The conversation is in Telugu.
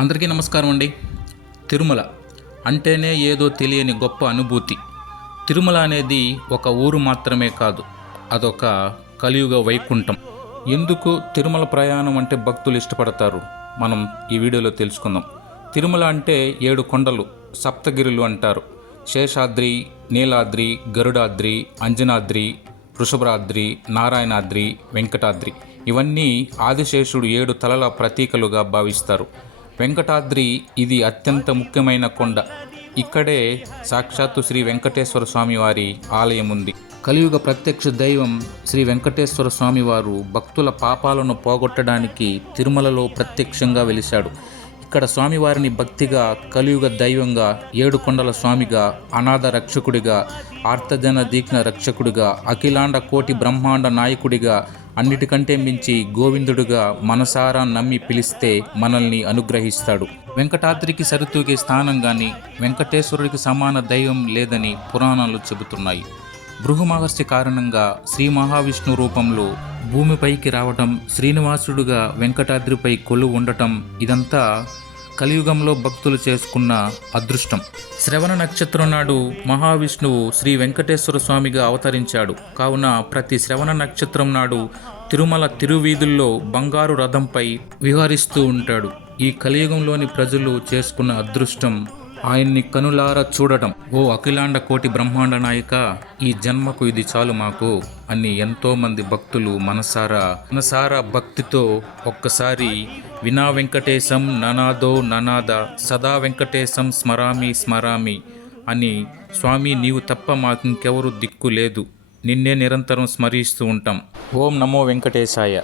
అందరికీ నమస్కారం అండి. తిరుమల అంటేనే ఏదో తెలియని గొప్ప అనుభూతి. తిరుమల అనేది ఒక ఊరు మాత్రమే కాదు, అదొక కలియుగ వైకుంఠం. ఎందుకు తిరుమల ప్రయాణం అంటే భక్తులు ఇష్టపడతారు, మనం ఈ వీడియోలో తెలుసుకుందాం. తిరుమల అంటే 7 కొండలు, సప్తగిరులు అంటారు. శేషాద్రి, నీలాద్రి, గరుడాద్రి, అంజనాద్రి, వృషభాద్రి, నారాయణాద్రి, వెంకటాద్రి. ఇవన్నీ ఆదిశేషుడు 7 తలల ప్రతీకలుగా భావిస్తారు. వెంకటాద్రి ఇది అత్యంత ముఖ్యమైన కొండ. ఇక్కడే సాక్షాత్తు శ్రీ వెంకటేశ్వర స్వామివారి ఆలయం ఉంది. కలియుగ ప్రత్యక్ష దైవం శ్రీ వెంకటేశ్వర స్వామివారు భక్తుల పాపాలను పోగొట్టడానికి తిరుమలలో ప్రత్యక్షంగా వెలిశాడు. ఇక్కడ స్వామివారిని భక్తిగా, కలియుగ దైవంగా, 7 కొండల స్వామిగా, అనాథ రక్షకుడిగా, ఆర్తజన దీక్ష రక్షకుడిగా, అఖిలాండ కోటి బ్రహ్మాండ నాయకుడిగా, అన్నిటికంటే మించి గోవిందుడిగా మనసారా నమ్మి పిలిస్తే మనల్ని అనుగ్రహిస్తాడు. వెంకటాద్రికి సరితూగే స్థానం కానీ, వెంకటేశ్వరుడికి సమాన దైవం లేదని పురాణాలు చెబుతున్నాయి. భృగు మహర్షి కారణంగా శ్రీ మహావిష్ణు రూపంలో భూమిపైకి రావటం, శ్రీనివాసుడుగా వెంకటాద్రిపై కొలువు ఉండటం, ఇదంతా కలియుగంలో భక్తులు చేసుకున్న అదృష్టం. శ్రవణ నక్షత్రం నాడు మహావిష్ణువు శ్రీ వెంకటేశ్వర స్వామిగా అవతరించాడు. కావున ప్రతి శ్రవణ నక్షత్రం నాడు తిరుమల తిరువీధుల్లో బంగారు రథంపై విహరిస్తూ ఉంటాడు. ఈ కలియుగంలోని ప్రజలు చేసుకున్న అదృష్టం ఆయన్ని కనులారా చూడటం. ఓ అఖిలాండ కోటి బ్రహ్మాండ నాయక, ఈ జన్మకు ఇది చాలు మాకు అని ఎంతోమంది భక్తులు మనసారా భక్తితో ఒక్కసారి వినా వెంకటేశం ననాదో ననాద సదా వెంకటేశం స్మరామి స్మరామి అని, స్వామి నీవు తప్ప మాకింకెవరు దిక్కు లేదు, నిన్నే నిరంతరం స్మరిస్తూ ఉంటాం. ఓం నమో వెంకటేశాయ.